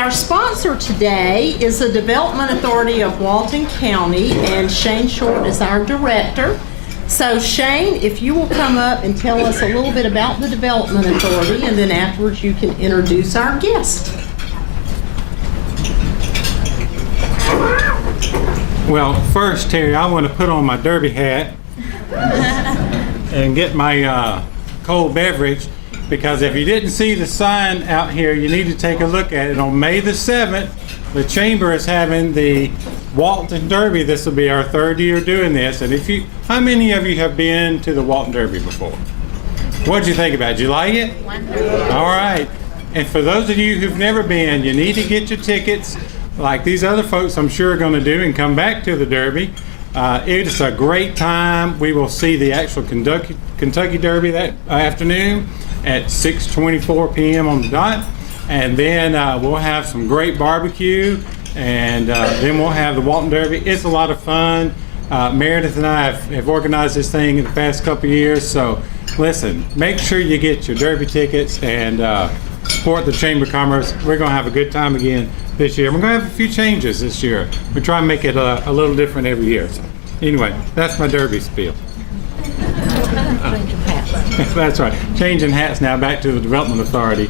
our sponsor today is the Development Authority of Walton County, and Shane Short is our director. So Shane, if you will come up and tell us a little bit about the Development Authority, and then afterwards you can introduce our guest. Well, first, Terry, I want to put on my derby hat and get my cold beverage, because if you didn't see the sign out here, you need to take a look at it. On May the 7th, the Chamber is having the Walton Derby. This will be our third year doing this. And how many of you have been to the Walton Derby before? What did you think about it? Did you like it? Wonderful. All right. And for those of you who've never been, you need to get your tickets like these other folks I'm sure are going to do and come back to the Derby. It is a great time. We will see the actual Kentucky Derby that afternoon at 6:24 p.m. on the dot, and then we'll have some great barbecue, and then we'll have the Walton Derby. It's a lot of fun. Meredith and I have organized this thing in the past couple of years, so listen, make sure you get your Derby tickets and support the Chamber of Commerce. We're going to have a good time again this year. We're going to have a few changes this year. We try and make it a little different every year. So anyway, that's my Derby spiel. That's right. Changing hats now, back to the Development Authority.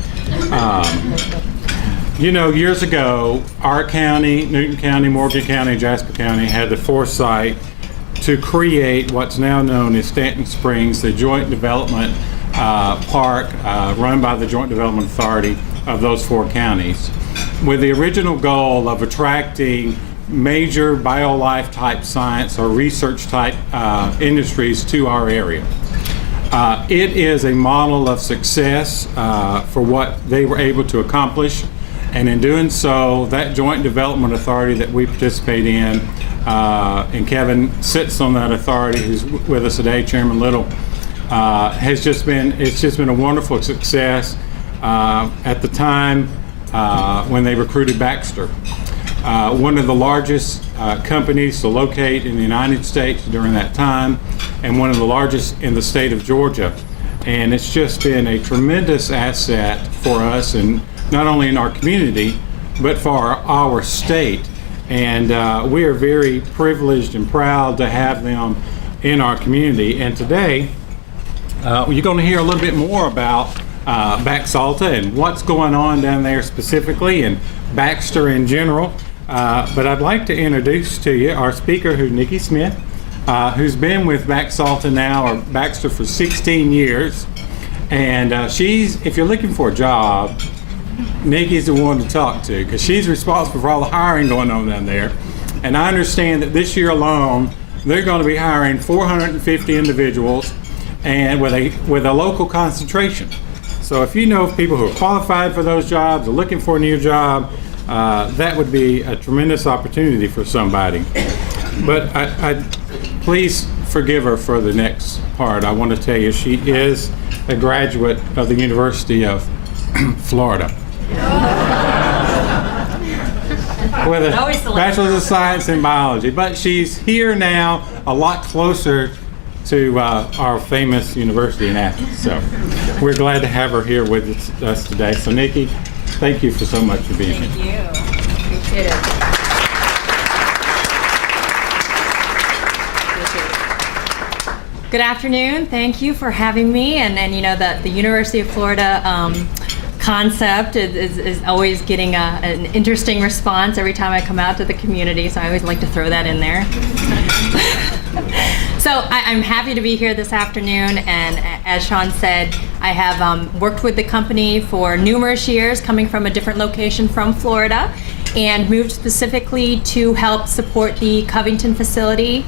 You know, years ago, our county, Newton County, Morgan County, Jasper County had the foresight to create what's now known as Stanton Springs, the joint development park run by the Joint Development Authority of those four counties, with the original goal of attracting major bio-life type science or research type industries to our area. It is a model of success for what they were able to accomplish, and in doing so, that Joint Development Authority that we participate in, and Kevin sits on that authority, who's with us today, Chairman Little, it's just been a wonderful success. At the time when they recruited Baxter, one of the largest companies to locate in the United States during that time, and one of the largest in the state of Georgia. And it's just been a tremendous asset for us, and not only in our community, but for our state. And we are very privileged and proud to have them in our community. And today, you're going to hear a little bit more about Baxalta and what's going on down there specifically, and Baxter in general. But I'd like to introduce to you our speaker, who's Nikki Smith, who's been with Baxalta now, or Baxter, for 16 years. And if you're looking for a job, Nikki's the one to talk to, because she's responsible for all the hiring going on down there. And I understand that this year alone, they're going to be hiring 450 individuals, and with a local concentration. So if you know of people who are qualified for those jobs or looking for a new job, that would be a tremendous opportunity for somebody. But please forgive her for the next part. I want to tell you, she is a graduate of the University of Florida with a Bachelor's of Science in Biology. But she's here now, a lot closer to our famous university in Athens. So we're glad to have her here with us today. So Nikki, thank you so much for being here. Thank you. Appreciate it. Good afternoon. Thank you for having me. And you know that the University of Florida concept is always getting an interesting response every time I come out to the community. So I always like to throw that in there. So I'm happy to be here this afternoon, and as Sean said, I have worked with the company for numerous years, coming from a different location from Florida, and moved specifically to help support the Covington facility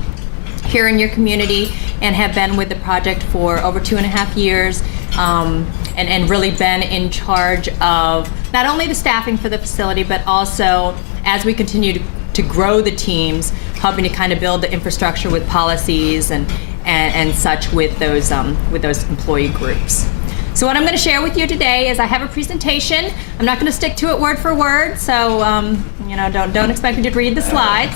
here in your community, and have been with the project for over 2.5 years, and really been in charge of not only the staffing for the facility, but also as we continue to grow the teams, helping to kind of build the infrastructure with policies and such with those employee groups. So what I'm going to share with you today is I have a presentation. I'm not going to stick to it word for word, so you know, don't expect me to read the slides.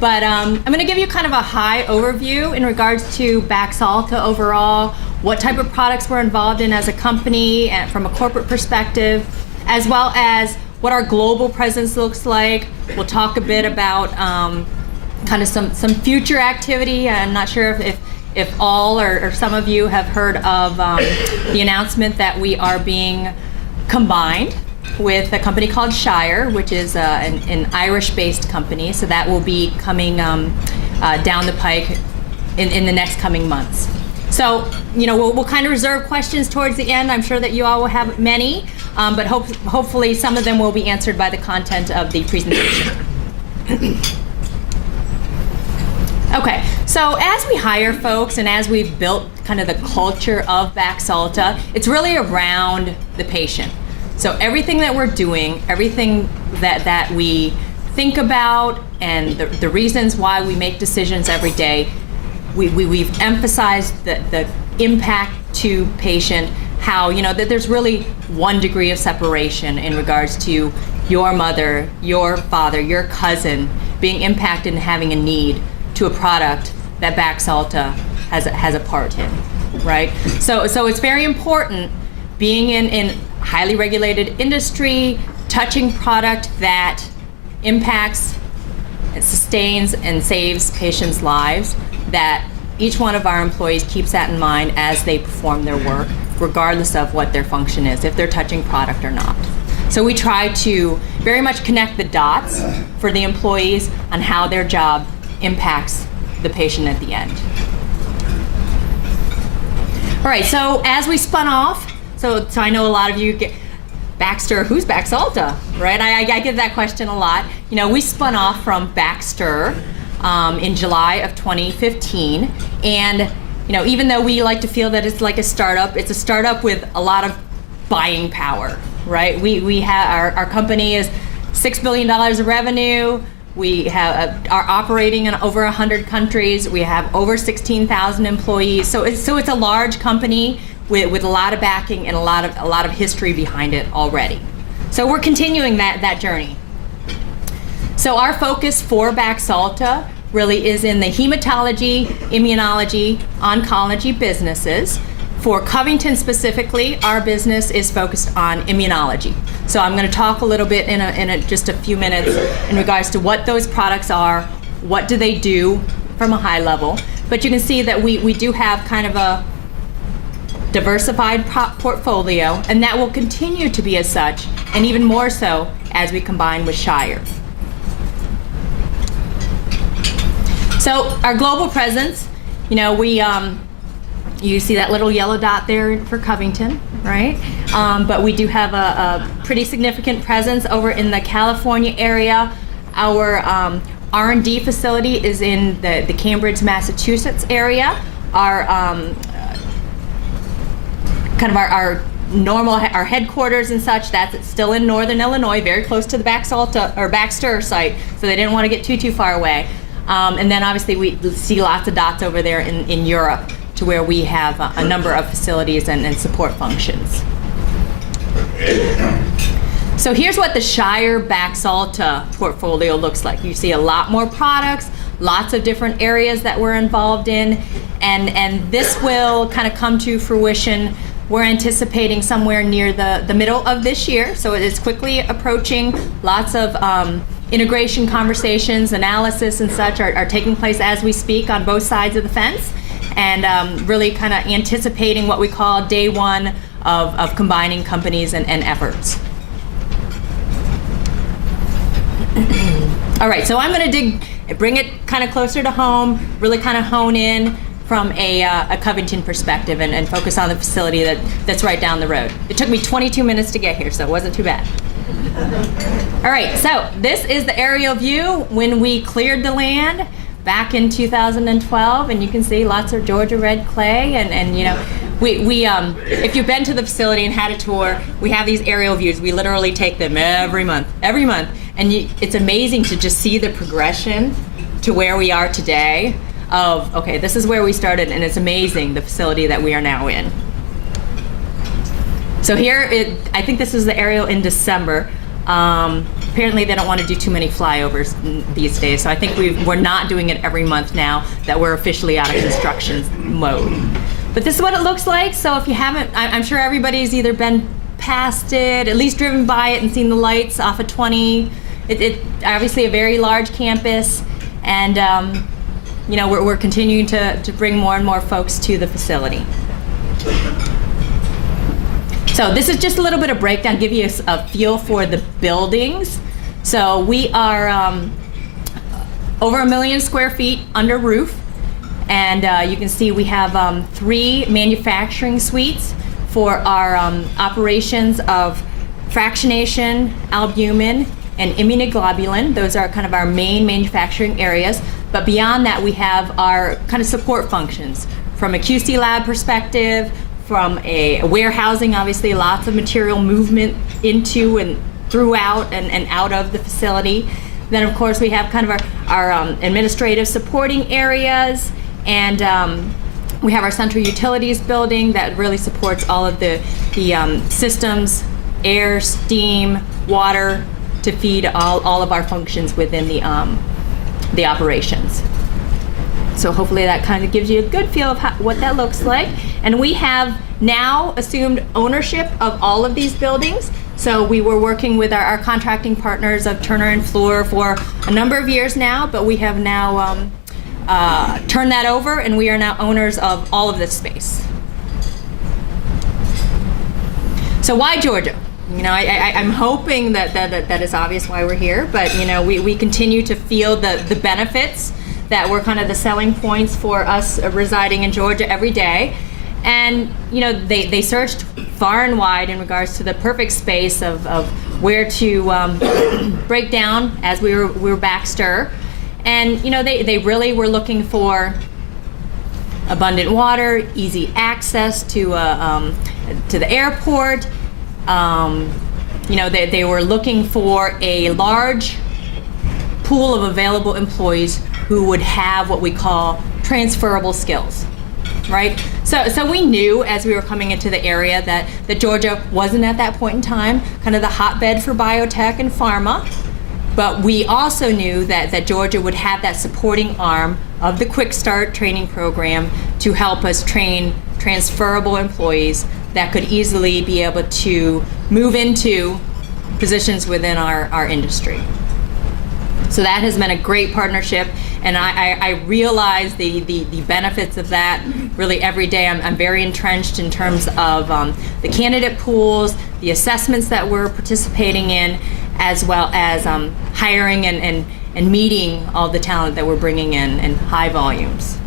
But I'm going to give you kind of a high overview in regards to Baxalta overall, what type of products we're involved in as a company and from a corporate perspective, as well as what our global presence looks like. We'll talk a bit about kind of some future activity. I'm not sure if all or some of you have heard of the announcement that we are being combined with a company called Shire, which is an Irish-based company. So that will be coming down the pike in the next coming months. So, we'll kind of reserve questions towards the end. I'm sure that you all will have many, but hopefully some of them will be answered by the content of the presentation. Okay, so as we hire folks and as we've built kind of the culture of Baxalta, it's really around the patient. So everything that we're doing, everything that we think about, and the reasons why we make decisions every day, we've emphasized the impact to patient, how, that there's really 1 degree of separation in regards to your mother, your father, your cousin being impacted and having a need to a product that Baxalta has a part in, right? So it's very important being in highly regulated industry, touching product that impacts, sustains, and saves patients' lives, that each one of our employees keeps that in mind as they perform their work, regardless of what their function is, if they're touching product or not. So we try to very much connect the dots for the employees on how their job impacts the patient at the end. All right, so as we spun off, so I know a lot of you get, Baxter, who's Baxalta, right? I get that question a lot. We spun off from Baxter in July of 2015, and even though we like to feel that it's like a startup, it's a startup with a lot of buying power, right? We have our company is $6 billion of revenue. We are operating in over 100 countries. We have over 16,000 employees. So it's a large company with a lot of backing and a lot of history behind it already. So we're continuing that journey. So our focus for Baxalta really is in the hematology, immunology, oncology businesses. For Covington specifically, our business is focused on immunology. So I'm going to talk a little bit in just a few minutes in regards to what those products are, what do they do from a high level. But you can see that we do have kind of a diversified portfolio, and that will continue to be as such, and even more so as we combine with Shire. So our global presence, you see that little yellow dot there for Covington, right? But we do have a pretty significant presence over in the California area. Our R&D facility is in the Cambridge, Massachusetts area. Our our headquarters and such, that's still in Northern Illinois, very close to the Baxter site, so they didn't want to get too far away. And then obviously we see lots of dots over there in Europe, to where we have a number of facilities and support functions. So here's what the Shire Baxalta portfolio looks like. You see a lot more products, lots of different areas that we're involved in, and this will kind of come to fruition. We're anticipating somewhere near the middle of this year, so it is quickly approaching. Lots of integration conversations, analysis and such are taking place as we speak on both sides of the fence, and really kind of anticipating what we call day one of combining companies and efforts. All right, so I'm going to bring it kind of closer to home, really kind of hone in from a Covington perspective and focus on the facility that's right down the road. It took me 22 minutes to get here, so it wasn't too bad. All right, so this is the aerial view when we cleared the land back in 2012, and you can see lots of Georgia red clay, and we if you've been to the facility and had a tour, we have these aerial views. We literally take them every month, and it's amazing to just see the progression to where we are today of, okay, this is where we started, and it's amazing the facility that we are now in. So here, I think this is the aerial in December. Apparently they don't want to do too many flyovers these days, so I think we're not doing it every month now that we're officially out of construction mode. But this is what it looks like. So if you haven't, I'm sure everybody's either been passed it, at least driven by it and seen the lights off of 20. It obviously a very large campus, and you know, we're continuing to bring more and more folks to the facility. So this is just a little bit of breakdown, give you a feel for the buildings. So we are over 1 million square feet under roof, and you can see we have 3 manufacturing suites for our operations of fractionation, albumin, and immunoglobulin. Those are kind of our main manufacturing areas. But beyond that, we have our kind of support functions from a QC lab perspective, from a warehousing, obviously lots of material movement into and throughout and out of the facility. Then of course we have kind of our administrative supporting areas, and we have our central utilities building that really supports all of the systems, air, steam, water, to feed all of our functions within the operations. So hopefully that kind of gives you a good feel of what that looks like. And we have now assumed ownership of all of these buildings. So we were working with our contracting partners of Turner and Fluor for a number of years now, but we have now turned that over, and we are now owners of all of this space. So why Georgia? You know, I'm hoping that is obvious why we're here, but you know, we continue to feel the benefits that were kind of the selling points for us residing in Georgia every day. And you know, they searched far and wide in regards to the perfect space of where to break down as we were Baxter. And you know, they really were looking for abundant water, easy access to the airport. You know, they were looking for a large pool of available employees who would have what we call transferable skills, right? So we knew as we were coming into the area that Georgia wasn't at that point in time kind of the hotbed for biotech and pharma, but we also knew that Georgia would have that supporting arm of the Quick Start training program to help us train transferable employees that could easily be able to move into positions within our industry. So that has been a great partnership, and I realize the benefits of that really every day. I'm very entrenched in terms of the candidate pools, the assessments that we're participating in, as well as hiring and meeting all the talent that we're bringing in high volumes.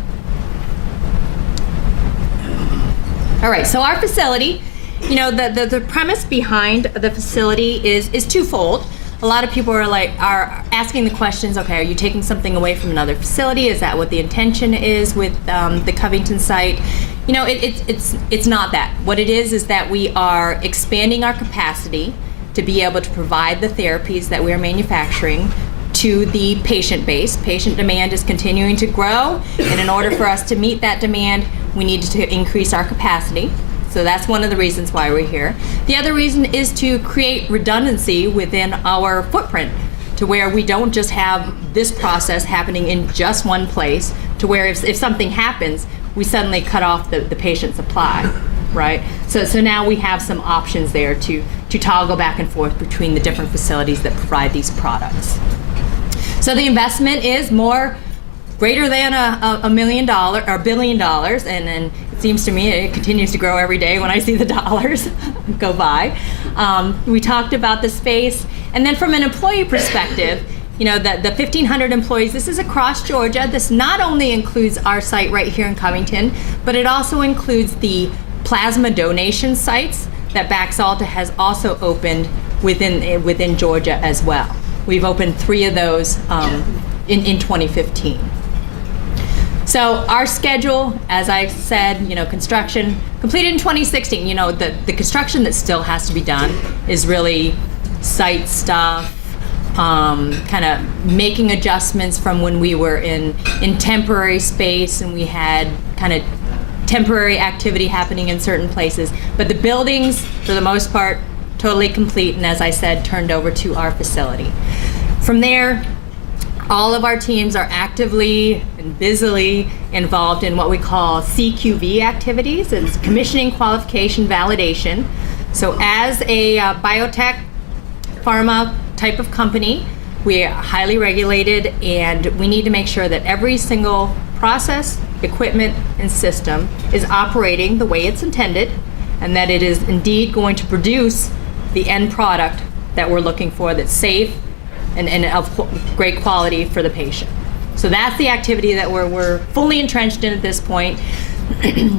All right, so our facility, you know, the premise behind the facility is twofold. A lot of people are asking the questions, okay, are you taking something away from another facility? Is that what the intention is with the Covington site? You know, it's not that. What it is that we are expanding our capacity to be able to provide the therapies that we are manufacturing to the patient base. Patient demand is continuing to grow, and in order for us to meet that demand, we need to increase our capacity. So that's one of the reasons why we're here. The other reason is to create redundancy within our footprint, to where we don't just have this process happening in just one place, to where if something happens, we suddenly cut off the patient supply, right? So now we have some options there to toggle back and forth between the different facilities that provide these products. So the investment is greater than $1 million or $1 billion, and it seems to me it continues to grow every day when I see the dollars go by. We talked about the space, and then from an employee perspective, you know, the 1,500 employees, this is across Georgia. This not only includes our site right here in Covington, but it also includes the plasma donation sites that Baxalta has also opened within Georgia as well. We've opened 3 of those in 2015. So our schedule, as I said, you know, construction completed in 2016. You know, the construction that still has to be done is really site stuff, kind of making adjustments from when we were in temporary space and we had kind of temporary activity happening in certain places. But the buildings, for the most part, totally complete, and as I said, turned over to our facility. From there, all of our teams are actively and busily involved in what we call CQV activities. It's commissioning, qualification, validation. So as a biotech pharma type of company, we are highly regulated, and we need to make sure that every single process, equipment, and system is operating the way it's intended, and that it is indeed going to produce the end product that we're looking for, that's safe and of great quality for the patient. So that's the activity that we're fully entrenched in at this point.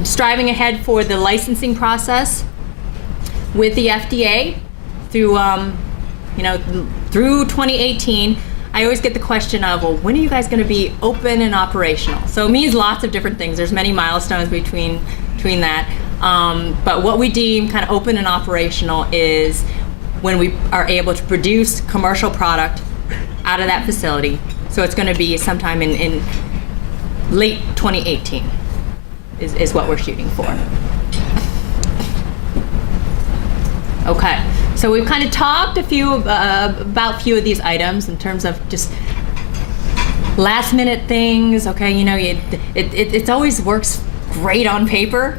Striving ahead for the licensing process with the FDA through, through 2018. I always get the question of, well, when are you guys going to be open and operational? So it means lots of different things. There's many milestones between that. But what we deem kind of open and operational is when we are able to produce commercial product out of that facility. So it's going to be sometime in late 2018 is what we're shooting for. Okay, so we've kind of talked about a few of these items in terms of just last minute things. Okay, it always works great on paper,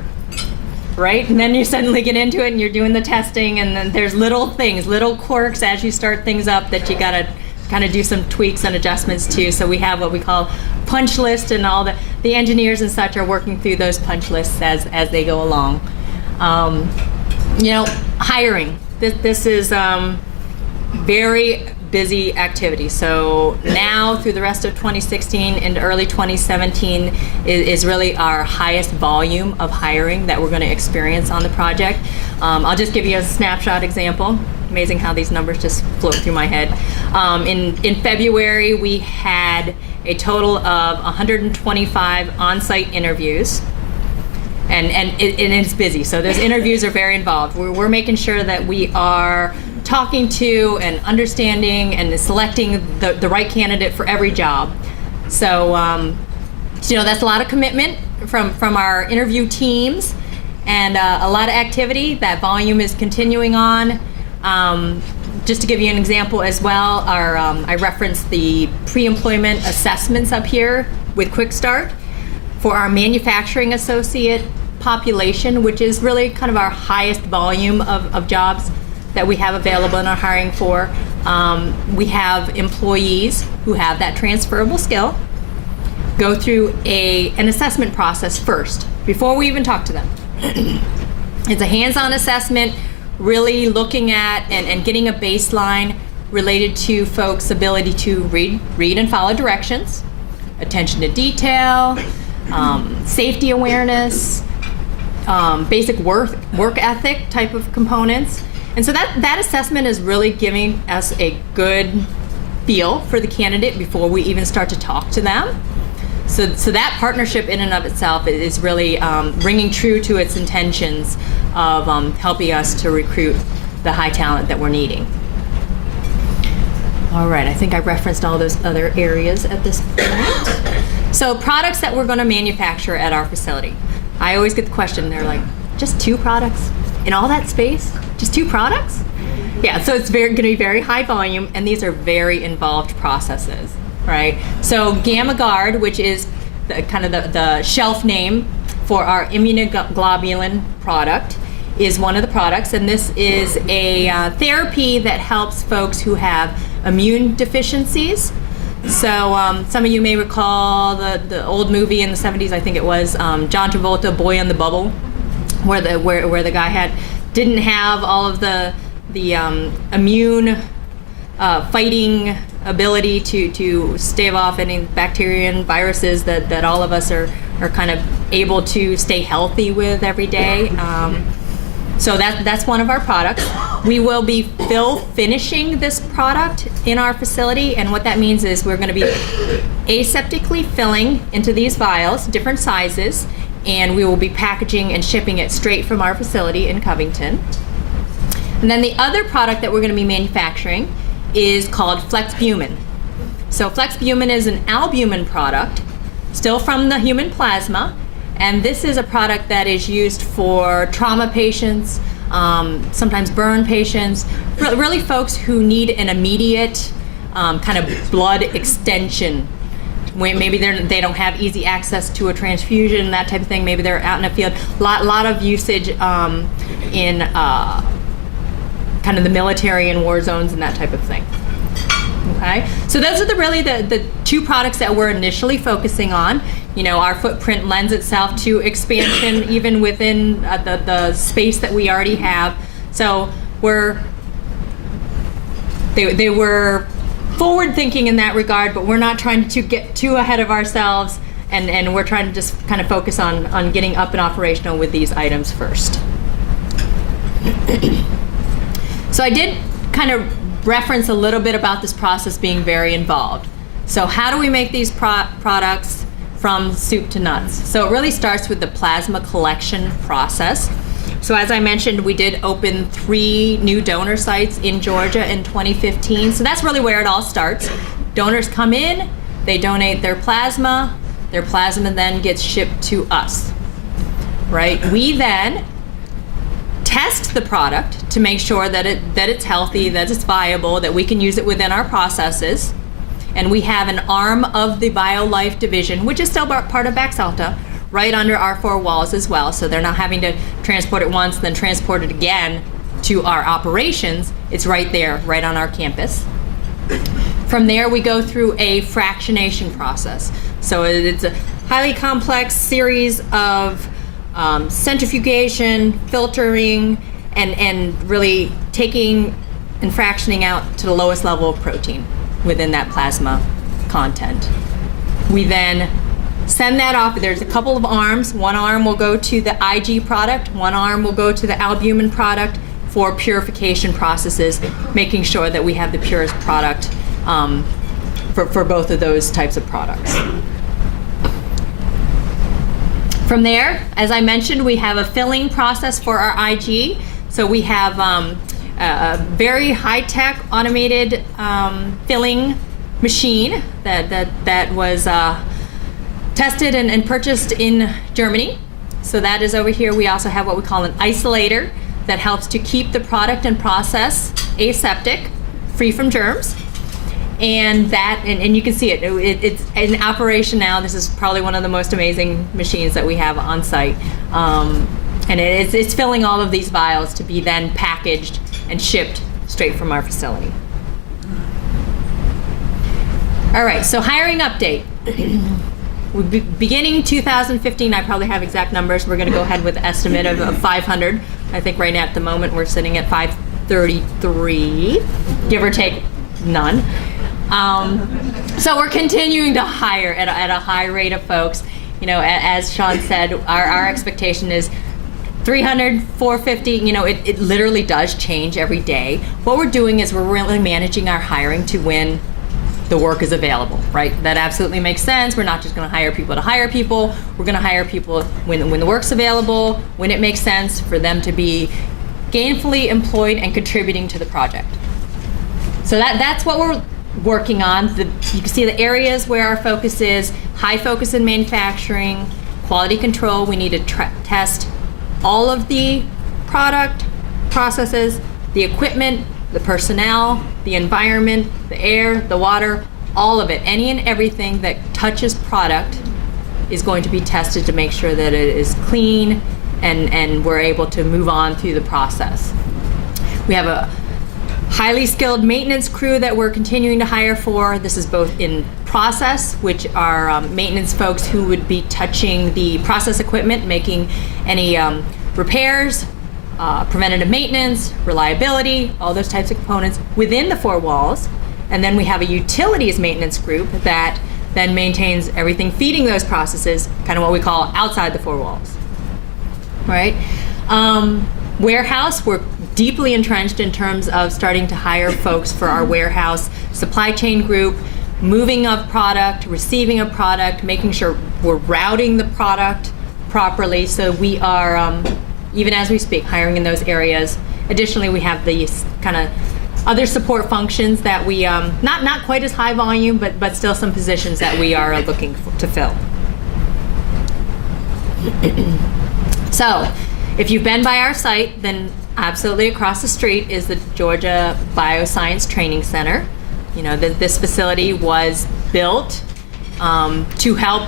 right? And then you suddenly get into it and you're doing the testing, and then there's little things, little quirks as you start things up that you gotta kind of do some tweaks and adjustments to. So we have what we call punch list, and all the engineers and such are working through those punch lists as they go along. Hiring. This is very busy activity. So now through the rest of 2016 and early 2017 is really our highest volume of hiring that we're going to experience on the project. I'll just give you a snapshot example. Amazing how these numbers just float through my head. In February, we had a total of 125 on-site interviews. And it's busy, so those interviews are very involved. We're making sure that we are talking to and understanding and selecting the right candidate for every job. So, that's a lot of commitment from our interview teams, and a lot of activity. That volume is continuing on. Just to give you an example as well, I referenced the pre-employment assessments up here with Quick Start for our manufacturing associate population, which is really kind of our highest volume of jobs that we have available and are hiring for. We have employees who have that transferable skill go through an assessment process first before we even talk to them. It's a hands-on assessment, really looking at and getting a baseline related to folks' ability to read and follow directions, attention to detail, safety awareness, basic work ethic type of components. And so that assessment is really giving us a good feel for the candidate before we even start to talk to them. So that partnership in and of itself is really ringing true to its intentions of helping us to recruit the high talent that we're needing. All right, I think I referenced all those other areas at this point. So products that we're going to manufacture at our facility. I always get the question, they're like, just 2 products? In all that space? Just 2 products? Yeah, so it's going to be very high volume, and these are very involved processes, right? So GammaGuard, which is the shelf name for our immunoglobulin product, is one of the products, and this is a therapy that helps folks who have immune deficiencies. So some of you may recall the old movie in the 70s, I think it was, John Travolta, Boy in the Bubble, where the guy didn't have all of the immune fighting ability to stave off any bacteria and viruses that all of us are kind of able to stay healthy with every day. So that's one of our products. We will be finishing this product in our facility, and what that means is we're going to be aseptically filling into these vials, different sizes, and we will be packaging and shipping it straight from our facility in Covington. And then the other product that we're going to be manufacturing is called Flexbumin. So Flexbumin is an albumin product, still from the human plasma, and this is a product that is used for trauma patients, sometimes burn patients, really folks who need an immediate kind of blood extension. Maybe they don't have easy access to a transfusion, that type of thing. Maybe they're out in a field. Lot of usage in kind of the military and war zones and that type of thing. Okay, so those are really the two products that we're initially focusing on. You know, our footprint lends itself to expansion even within the space that we already have. So they were forward thinking in that regard, but we're not trying to get too ahead of ourselves, and we're trying to just kind of focus on getting up and operational with these items first. So I did kind of reference a little bit about this process being very involved. So how do we make these products from soup to nuts? So it really starts with the plasma collection process. So as I mentioned, we did open 3 new donor sites in Georgia in 2015. So that's really where it all starts. Donors come in, they donate their plasma then gets shipped to us, right? We then test the product to make sure that it's healthy, that it's viable, that we can use it within our processes. And we have an arm of the BioLife division, which is still part of Baxalta, right under our 4 walls as well. So they're not having to transport it once, then transport it again to our operations. It's right there, right on our campus. From there, we go through a fractionation process. So it's a highly complex series of centrifugation, filtering, and really taking and fractioning out to the lowest level of protein within that plasma content. We then send that off. There's a couple of arms. One arm will go to the IG product, one arm will go to the albumin product for purification processes, making sure that we have the purest product for both of those types of products. From there, as I mentioned, we have a filling process for our IG. So we have a very high-tech automated filling machine that was tested and purchased in Germany. So that is over here. We also have what we call an isolator that helps to keep the product and process aseptic, free from germs. And you can see it's in operation now. This is probably one of the most amazing machines that we have on site. And it's filling all of these vials to be then packaged and shipped straight from our facility. All right, so hiring update. Beginning 2015, I probably have exact numbers. We're going to go ahead with an estimate of 500. I think right now at the moment we're sitting at 533, give or take none. So we're continuing to hire at a high rate of folks. You know, as Sean said, our expectation is 300, 450, you know, it literally does change every day. What we're doing is we're really managing our hiring to when the work is available, right? That absolutely makes sense. We're not just going to hire people to hire people. We're going to hire people when the work's available, when it makes sense for them to be gainfully employed and contributing to the project. So that's what we're working on. You can see the areas where our focus is: high focus in manufacturing, quality control. We need to test all of the product, processes, the equipment, the personnel, the environment, the air, the water, all of it. Any and everything that touches product is going to be tested to make sure that it is clean and we're able to move on through the process. We have a highly skilled maintenance crew that we're continuing to hire for. This is both in process, which are maintenance folks who would be touching the process equipment, making any repairs, preventative maintenance, reliability, all those types of components within the 4 walls. And then we have a utilities maintenance group that then maintains everything feeding those processes, kind of what we call outside the 4 walls, right? Warehouse, we're deeply entrenched in terms of starting to hire folks for our warehouse supply chain group, moving of product, receiving of product, making sure we're routing the product properly. So we are, even as we speak, hiring in those areas. Additionally, we have these kind of other support functions that we, not quite as high volume, but still some positions that we are looking to fill. So, if you've been by our site, then absolutely across the street is the Georgia Bioscience Training Center. You know, this facility was built to help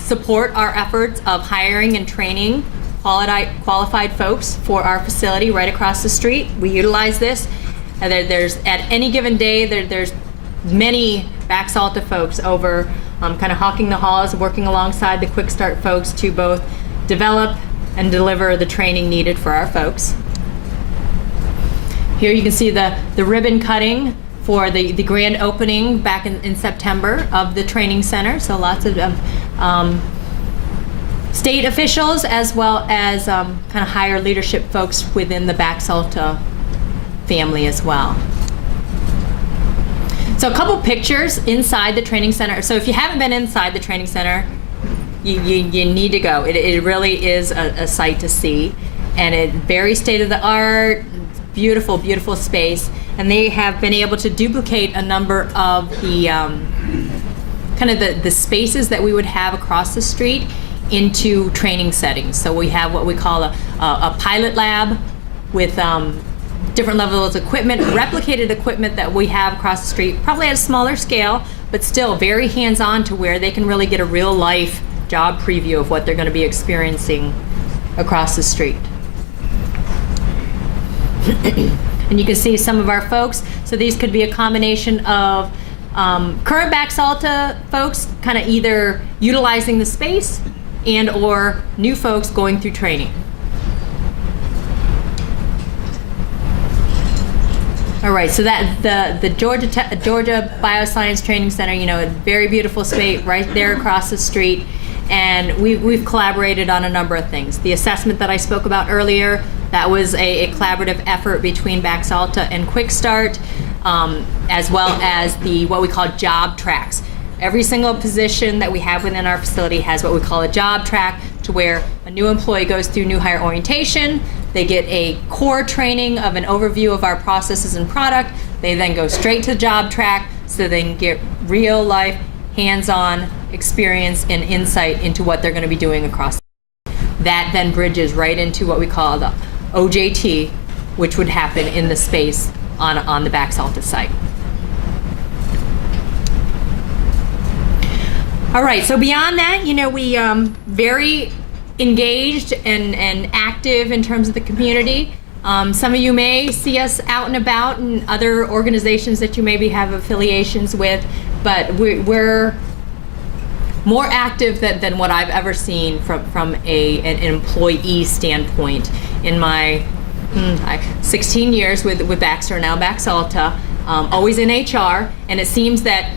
support our efforts of hiring and training qualified folks for our facility right across the street. We utilize this. And there's at any given day, there's many Baxalta folks over kind of hawking the halls, working alongside the Quick Start folks to both develop and deliver the training needed for our folks. Here you can see the ribbon cutting for the grand opening back in September of the training center. So lots of state officials as well as kind of higher leadership folks within the Baxalta family as well. So a couple pictures inside the training center. So if you haven't been inside the training center, you need to go. It really is a sight to see, and it's very state of the art, beautiful, beautiful space. And they have been able to duplicate a number of the kind of the spaces that we would have across the street into training settings. So we have what we call a pilot lab with different levels of equipment, replicated equipment that we have across the street, probably at a smaller scale, but still very hands-on to where they can really get a real-life job preview of what they're going to be experiencing across the street. And you can see some of our folks. So these could be a combination of current Baxalta folks kind of either utilizing the space and or new folks going through training. All right, so that the Georgia Bioscience Training Center, you know, a very beautiful space right there across the street, and we've collaborated on a number of things. The assessment that I spoke about earlier, that was a collaborative effort between Baxalta and Quick Start, as well as what we call job tracks. Every single position that we have within our facility has what we call a job track, to where a new employee goes through new hire orientation. They get a core training of an overview of our processes and product. They then go straight to the job track so they can get real life, hands-on experience and insight into what they're going to be doing across. That then bridges right into what we call the OJT, which would happen in the space on the Baxalta site. All right, so beyond that, you know, we very engaged and active in terms of the community. Some of you may see us out and about in other organizations that you maybe have affiliations with, but we're more active than what I've ever seen from an employee standpoint. In my 16 years with Baxter, now Baxalta, always in HR, and it seems that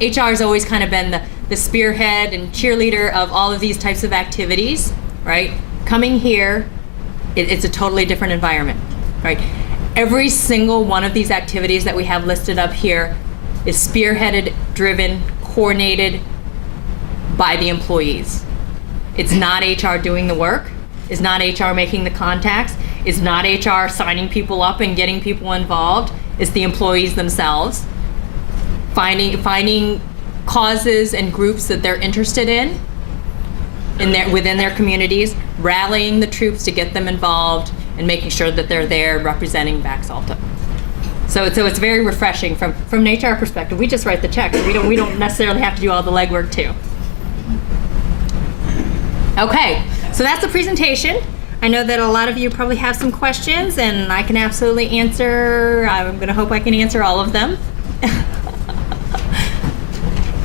HR has always kind of been the spearhead and cheerleader of all of these types of activities, right? Coming here, it's a totally different environment, right? Every single one of these activities that we have listed up here is spearheaded, driven, coordinated by the employees. It's not HR doing the work. It's not HR making the contacts. It's not HR signing people up and getting people involved. It's the employees themselves finding causes and groups that they're interested in within their communities, rallying the troops to get them involved, and making sure that they're there representing Baxalta. So it's very refreshing from an HR perspective. We just write the checks. We don't necessarily have to do all the legwork too. Okay, so that's the presentation. I know that a lot of you probably have some questions, and I can absolutely answer. I'm going to hope I can answer all of them.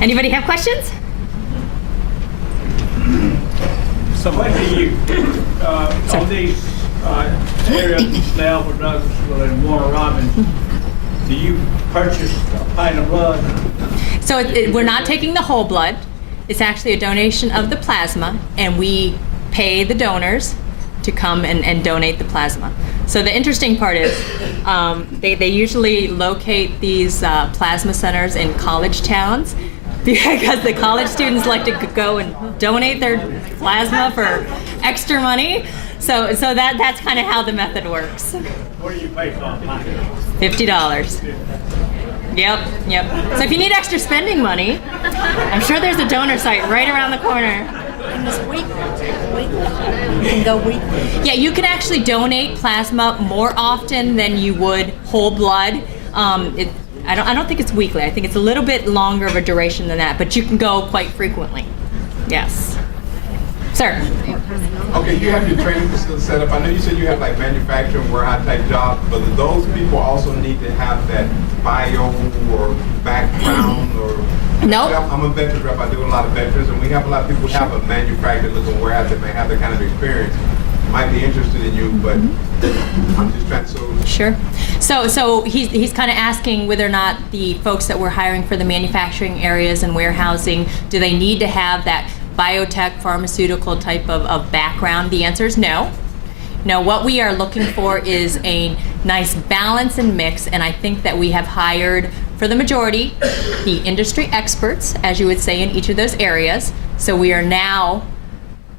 Anybody have questions? So when do you, on these areas, Snellville, Douglasville, and Warner Robins, do you purchase a pint of blood? So we're not taking the whole blood. It's actually a donation of the plasma, and we pay the donors to come and donate the plasma. So the interesting part is they usually locate these plasma centers in college towns, because the college students like to go and donate their plasma for extra money. So that's kind of how the method works. What do you pay for a pint? $50. Yep. So if you need extra spending money, I'm sure there's a donor site right around the corner. And this weekly. You can go weekly. Yeah, you can actually donate plasma more often than you would whole blood. I don't think it's weekly. I think it's a little bit longer of a duration than that, but you can go quite frequently. Yes. Sir. Okay, you have your training facility set up. I know you said you have like manufacturing, warehouse type jobs, but do those people also need to have that bio or background or? Nope. I'm a veterans rep. I do a lot of veterans, and we have a lot of people who have a manufacturing looking warehouse that may have that kind of experience. Might be interested in you, but I'm just trying to. Sure. So he's kind of asking whether or not the folks that we're hiring for the manufacturing areas and warehousing, do they need to have that biotech, pharmaceutical type of background? The answer is no. No, what we are looking for is a nice balance and mix, and I think that we have hired, for the majority, the industry experts, as you would say, in each of those areas. So we are now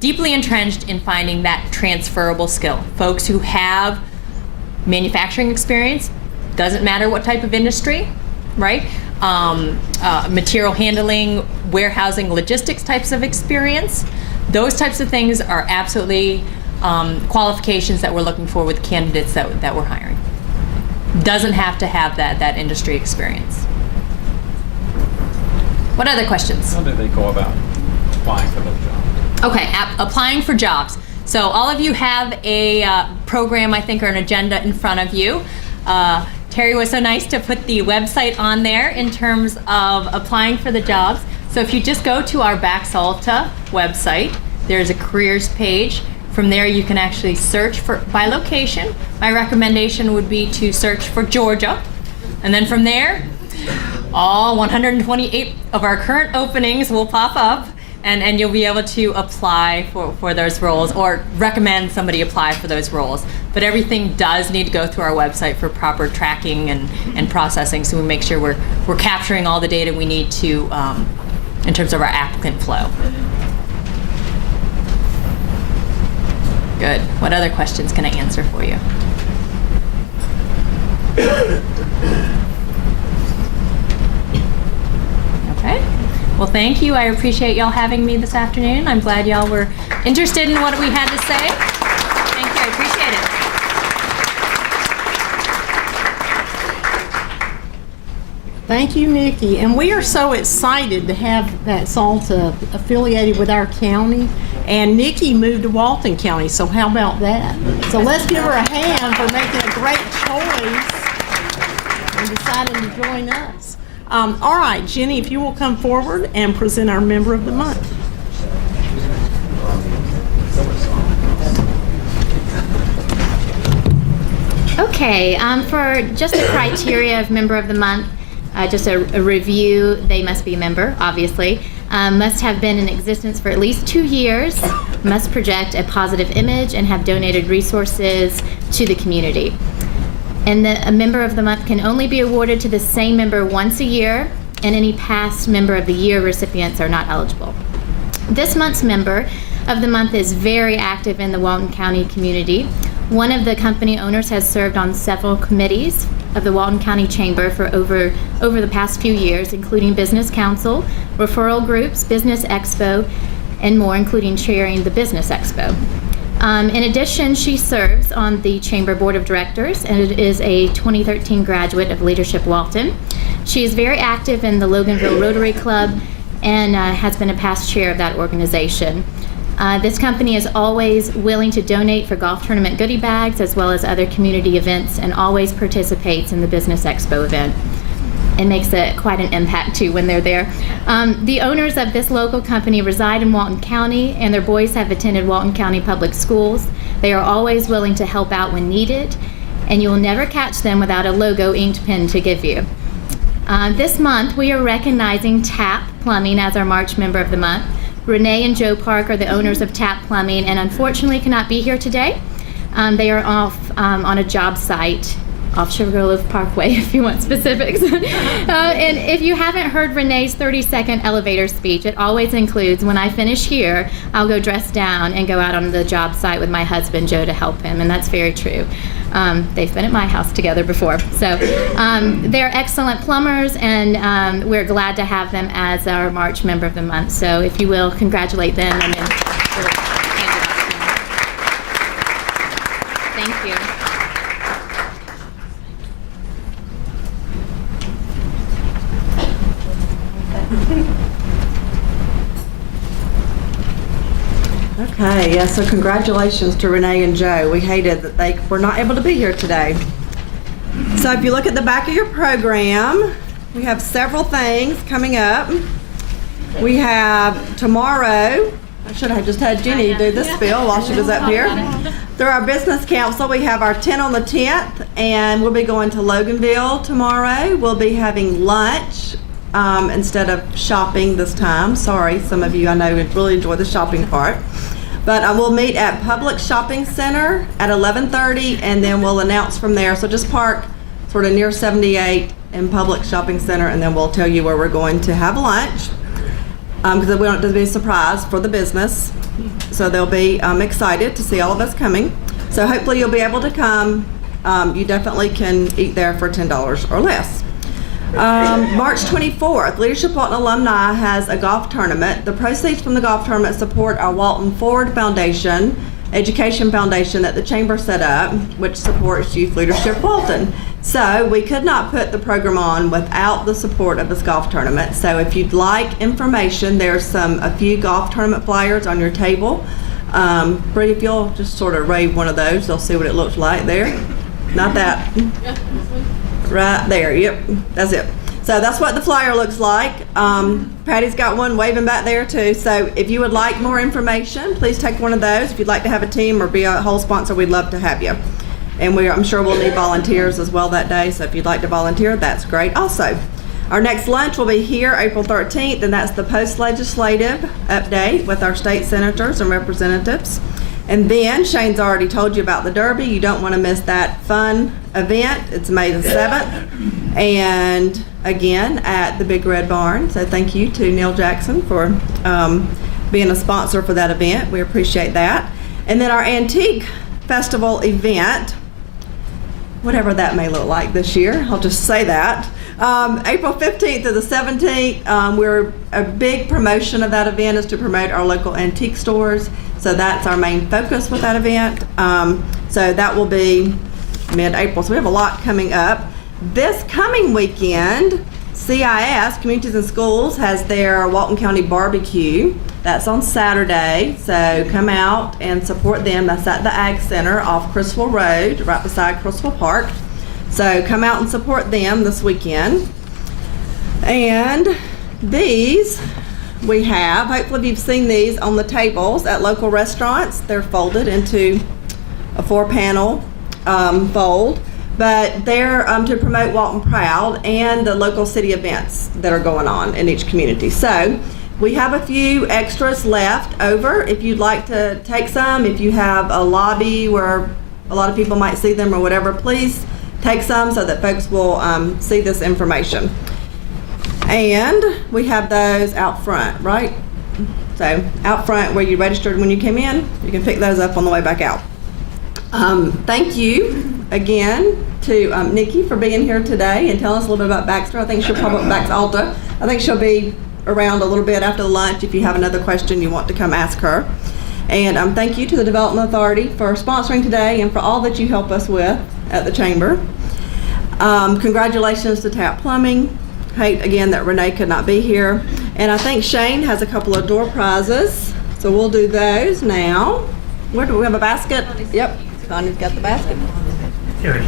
deeply entrenched in finding that transferable skill. Folks who have manufacturing experience, doesn't matter what type of industry, right? Material handling, warehousing, logistics types of experience. Those types of things are absolutely qualifications that we're looking for with candidates that we're hiring. Doesn't have to have that industry experience. What other questions? How do they go about applying for those jobs? Okay, applying for jobs. So all of you have a program, I think, or an agenda in front of you. Terry was so nice to put the website on there in terms of applying for the jobs. So if you just go to our Baxalta website, there's a careers page. From there you can actually search by location. My recommendation would be to search for Georgia. And then from there, all 128 of our current openings will pop up. And you'll be able to apply for those roles or recommend somebody apply for those roles. But everything does need to go through our website for proper tracking and processing, so we make sure we're capturing all the data we need to in terms of our applicant flow. Good. What other questions can I answer for you? Okay. Well, thank you. I appreciate y'all having me this afternoon. I'm glad y'all were interested in what we had to say. Thank you. I appreciate it. Thank you, Nikki. And we are so excited to have that SALTA affiliated with our county. And Nikki moved to Walton County, so how about that? So let's give her a hand for making a great choice and deciding to join us. All right, Jenny, if you will come forward and present our Member of the Month. Okay, for just the criteria of Member of the Month, just a review, they must be a member, obviously, must have been in existence for at least 2 years, must project a positive image, and have donated resources to the community. And a Member of the Month can only be awarded to the same member once a year, and any past Member of the Year recipients are not eligible. This month's Member of the Month is very active in the Walton County community. One of the company owners has served on several committees of the Walton County Chamber for over the past few years, including Business Council, referral groups, Business Expo, and more, including chairing the Business Expo. In addition, she serves on the Chamber Board of Directors and is a 2013 graduate of Leadership Walton. She is very active in the Loganville Rotary Club and has been a past chair of that organization. This company is always willing to donate for golf tournament goodie bags as well as other community events, and always participates in the Business Expo event. It makes quite an impact too when they're there. The owners of this local company reside in Walton County, and their boys have attended Walton County Public Schools. They are always willing to help out when needed, and you will never catch them without a logo inked pen to give you. This month we are recognizing TAP Plumbing as our March Member of the Month. Renee and Joe Park are the owners of TAP Plumbing and unfortunately cannot be here today. They are off on a job site off Sugarloaf Parkway, if you want specifics. And if you haven't heard Renee's 30-second elevator speech, it always includes, when I finish here, I'll go dress down and go out on the job site with my husband, Joe, to help him, and that's very true. They've been at my house together before. So they're excellent plumbers, and we're glad to have them as our March Member of the Month. So if you will, congratulate them. And then thank you. Okay, Okay, yeah, so congratulations to Renee and Joe. We hated that they were not able to be here today. So if you look at the back of your program, we have several things coming up. We have tomorrow, I should have just had Jenny do this spiel while she was up here. Through our business council, we have our 10 on the 10th, and we'll be going to Loganville tomorrow. We'll be having lunch instead of shopping this time. Sorry, some of you I know really enjoy the shopping part. But we'll meet at Public Shopping Center at 11:30, and then we'll announce from there. So just park sort of near 78 in Public Shopping Center, and then we'll tell you where we're going to have lunch. Because we want it to be a surprise for the business. So they'll be excited to see all of us coming. So hopefully you'll be able to come. You definitely can eat there for $10 or less. March 24th, Leadership Walton Alumni has a golf tournament. The proceeds from the golf tournament support our Walton Forward Foundation, education foundation that the Chamber set up, which supports Youth Leadership Walton. So we could not put the program on without the support of this golf tournament. So if you'd like information, there's a few golf tournament flyers on your table. Bree, if you'll just sort of wave one of those, they'll see what it looks like there. Not that. Right there, yep, that's it. So that's what the flyer looks like. Patty's got one waving back there too. So if you would like more information, please take one of those. If you'd like to have a team or be a whole sponsor, we'd love to have you. And I'm sure we'll need volunteers as well that day. So if you'd like to volunteer, that's great also. Our next lunch will be here April 13th, and that's the post-legislative update with our state senators and representatives. And then Shane's already told you about the Derby. You don't want to miss that fun event. It's May the 7th. And again, at the Big Red Barn. So thank you to Neil Jackson for being a sponsor for that event. We appreciate that. And then our Antique Festival event, whatever that may look like this year, I'll just say that. April 15th to the 17th, we're a big promotion of that event is to promote our local antique stores. So that's our main focus with that event. So that will be mid-April. So we have a lot coming up. This coming weekend, CIS, Communities and Schools, has their Walton County Barbecue. That's on Saturday. So come out and support them. That's at the Ag Center off Criswell Road, right beside Criswell Park. So come out and support them this weekend. And these we have, hopefully you've seen these on the tables at local restaurants. They're folded into a 4-panel fold, but they're to promote Walton Proud and the local city events that are going on in each community. So we have a few extras left over if you'd like to take some. If you have a lobby where a lot of people might see them or whatever, please take some so that folks will see this information. And we have those out front, right? So out front where you registered when you came in, you can pick those up on the way back out. Thank you again to Nikki for being here today and telling us a little bit about Baxter. I think she'll probably, Alta. I think she'll be around a little bit after the lunch if you have another question you want to come ask her. And thank you to the Development Authority for sponsoring today and for all that you help us with at the Chamber. Congratulations to Tap Plumbing. Hate again that Renee could not be here. And I think Shane has a couple of door prizes. So we'll do those now. Where do we have a basket? Yep, Connie's got the basket. Here it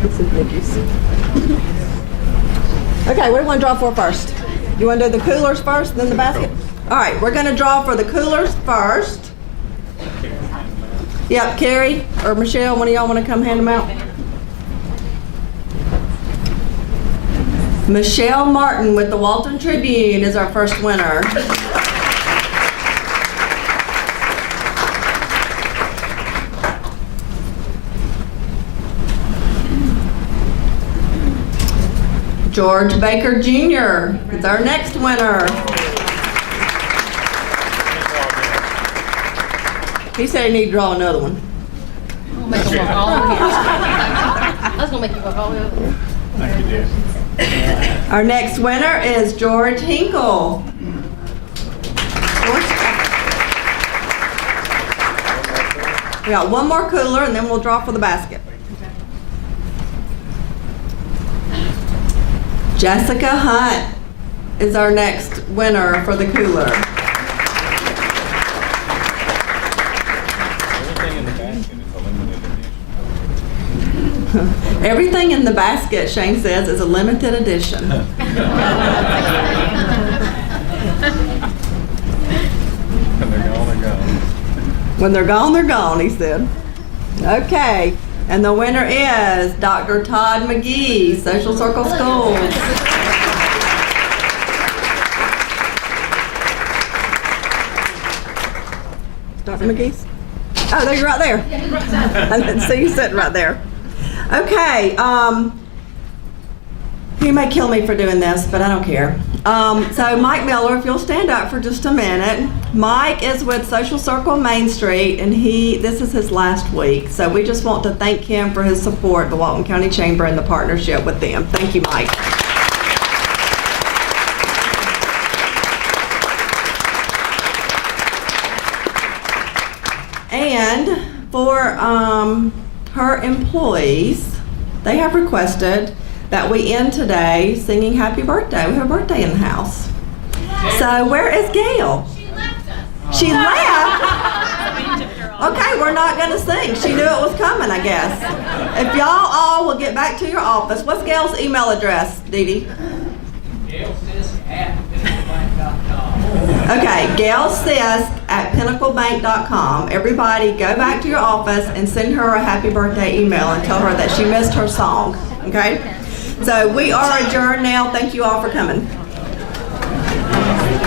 This is Nikki's. Okay, what do you want to draw for first? You want to do the coolers first, then the basket? All right, we're going to draw for the coolers first. Yep, Carrie or Michelle, one of y'all want to come hand them out? Michelle Martin with the Walton Tribune is our first winner. George Baker Jr. is our next winner. He said he needed to draw another one. I'm gonna make him walk all the way. I was gonna make you walk all the way over there. Thank you, dear. Our next winner is George Hinkle. We got one more cooler and then we'll draw for the basket. Jessica Hunt is our next winner for the cooler. Everything in the basket, Shane says, is a limited edition. And they're gone, they're gone. When they're gone, he said. Okay, and the winner is Dr. Todd McGee, Social Circle Schools. Dr. McGee's? Oh, there, you're right there. I didn't see you sitting right there. Okay, he may kill me for doing this, but I don't care. So Mike Miller, if you'll stand up for just a minute. Mike is with Social Circle Main Street, and this is his last week. So we just want to thank him for his support, the Walton County Chamber, and the partnership with them. Thank you, Mike. And for her employees, they have requested that we end today singing happy birthday. We have a birthday in the house. So where is Gail? She left us. She left? Okay, we're not going to sing. She knew it was coming, I guess. If y'all all will get back to your office. What's Gail's email address, Dee Dee? Okay, gailsisk@pinnaclebank.com. Everybody go back to your office and send her a happy birthday email and tell her that she missed her song, okay? So we are adjourned now. Thank you all for coming.